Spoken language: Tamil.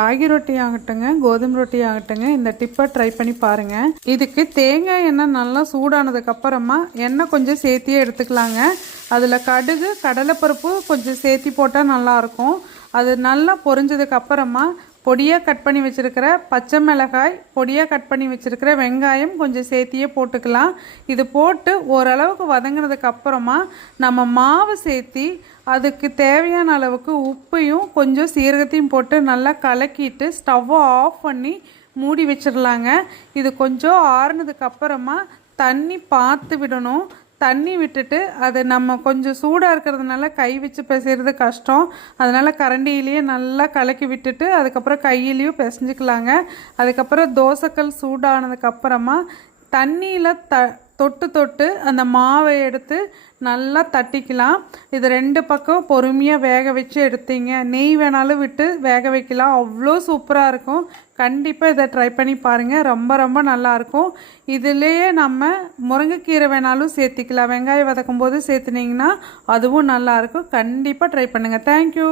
ராகி ரொட்டி ஆகட்டுங்க, கோதுமை ரொட்டி ஆகட்டுங்க, இந்த டிப்பை ட்ரை பண்ணி பாருங்கள். இதுக்கு தேங்காய் எண்ணெய் நல்லா சூடானதுக்கப்புறமா எண்ணெய் கொஞ்சம் சேர்த்தியே எடுத்துக்கலாங்க. அதில் கடுகு, கடலைப்பருப்பு கொஞ்சம் சேர்த்தி போட்டால் நல்லாயிருக்கும். அது நல்லா பொரிஞ்சதுக்கப்புறமா பொடியாக கட் பண்ணி வச்சுருக்கிற பச்சை மிளகாய், பொடியாக கட் பண்ணி வச்சுருக்கிற வெங்காயம் கொஞ்சம் சேர்த்தியே போட்டுக்கலாம். இது போட்டு ஓரளவுக்கு வதங்கினதுக்கப்புறமா நம்ம மாவு சேர்த்தி அதுக்கு தேவையான அளவுக்கு உப்பையும் கொஞ்சம் சீரகத்தையும் போட்டு நல்லா கலக்கிட்டு ஸ்டவ்வை ஆஃப் பண்ணி மூடி வச்சிடலாங்க. இது கொஞ்சம் ஆறுனதுக்கப்புறமா தண்ணி பார்த்து விடணும். தண்ணி விட்டுட்டு அது நம்ம கொஞ்சம் சூடாக இருக்கிறதுனால கை வச்சு பிசைறது கஷ்டம். அதனால் கரண்டியிலேயே நல்லா கலக்கி விட்டுட்டு அதுக்கப்புறம் கையிலையும் பிசைஞ்சிக்கலாங்க. அதுக்கப்புறம் தோசைக்கல் சூடானதுக்கப்புறமா தண்ணியில் தொட்டு அந்த மாவை எடுத்து நல்லா தட்டிக்கலாம். இது 2 பக்கம் பொறுமையாக வேக வச்சு எடுத்தீங்க. நெய் வேணாலும் விட்டு வேக வைக்கலாம். அவ்வளோ சூப்பராக இருக்கும். கண்டிப்பாக இதை ட்ரை பண்ணி பாருங்கள். ரொம்ப ரொம்ப நல்லாயிருக்கும். இதுலேயே நம்ம முருங்கைக்கீரை வேணாலும் சேர்த்திக்கலாம். வெங்காயம் வதக்கும் போது சேர்த்துனிங்கன்னா அதுவும் நல்லாயிருக்கும். கண்டிப்பாக ட்ரை பண்ணுங்கள். தேங்க்யூ.